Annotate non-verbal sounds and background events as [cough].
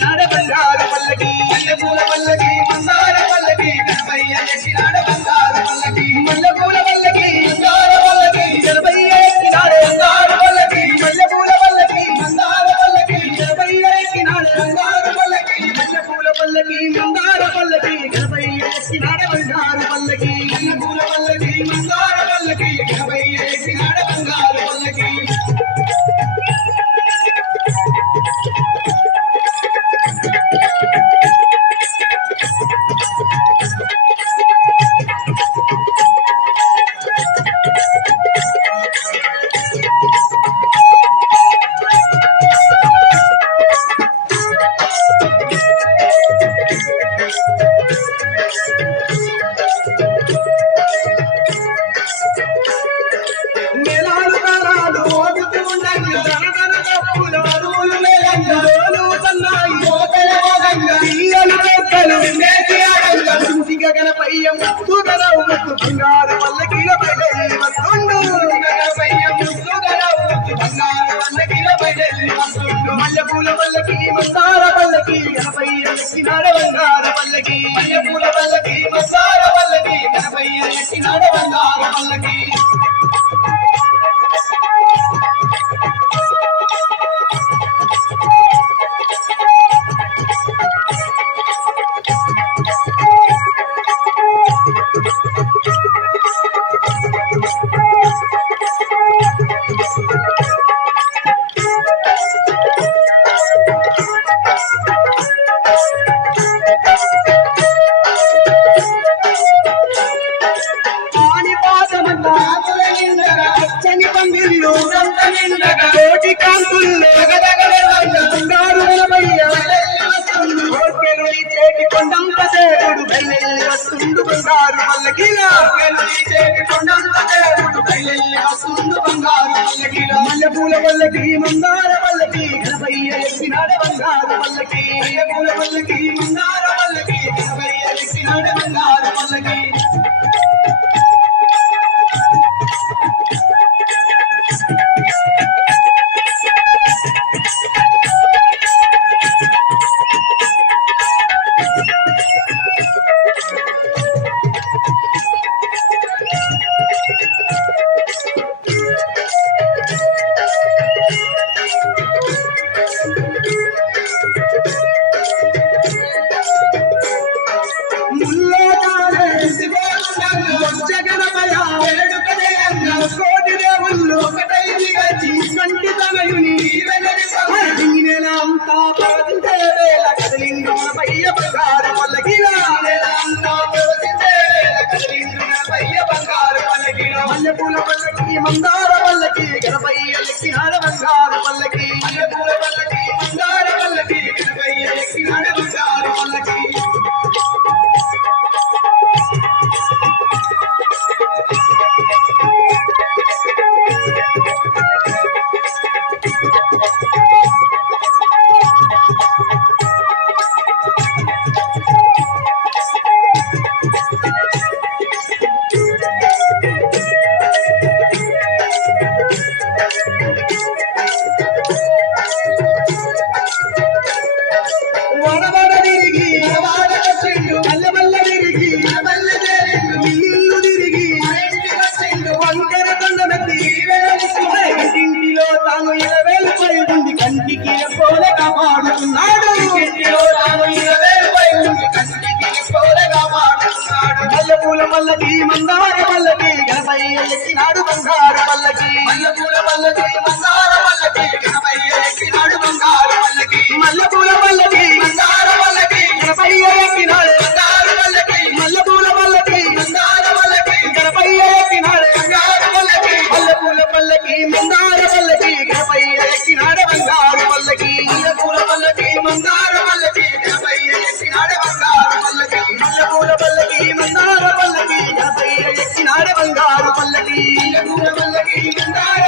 పల్లకి పల్లకి. మల్లెపూల పల్లకి మందార పల్లకి గణపయ్య ఎక్కినాడ బంగార పల్లకి మల్లెపూల పల్లకి మందార పల్లకి ఎనభై ఎక్కినాడ బంగార పల్లకి పచ్చని పందిళ్ళు కోటి కాంతుల్లో బంగారు చేతి కొండంత దేవుడు బయలెల్లి వస్తుండు బంగారు పల్లకిలా. కోర్కెలు నీ చేతి కొండంత దేవుడు బయలెల్లి వస్తుండు బంగారు పల్లకిలా. మల్లెపూల పల్లకి మందార పల్లకి గణపయ్య ఎక్కినాడ బంగారు పల్లకి. మల్లెపూల పల్లకి మందార Thank [laughs] you. మల్లెపూల మల్లకి మందార మల్లకి గణపయ్య ఎక్కినాడు బంగారు మల్లకి మల్లెపూల మల్లకి మందార మల్లకి గణపయ్య ఎక్కినాడు బంగారు మల్లకి మల్లెపూల మల్లకి మందార మల్లకి గణపయ్య ఎక్కినాడు బంగారు మల్లకి మల్లెపూల మల్లకి మందార మల్లకి గణపయ్య ఎక్కినాడు బంగారు మల్లకి మల్లెపూల మల్లకి మందార మల్లకి మందార మల్లకి గణపయ్య బంగారు పల్లకి మల్లెపూల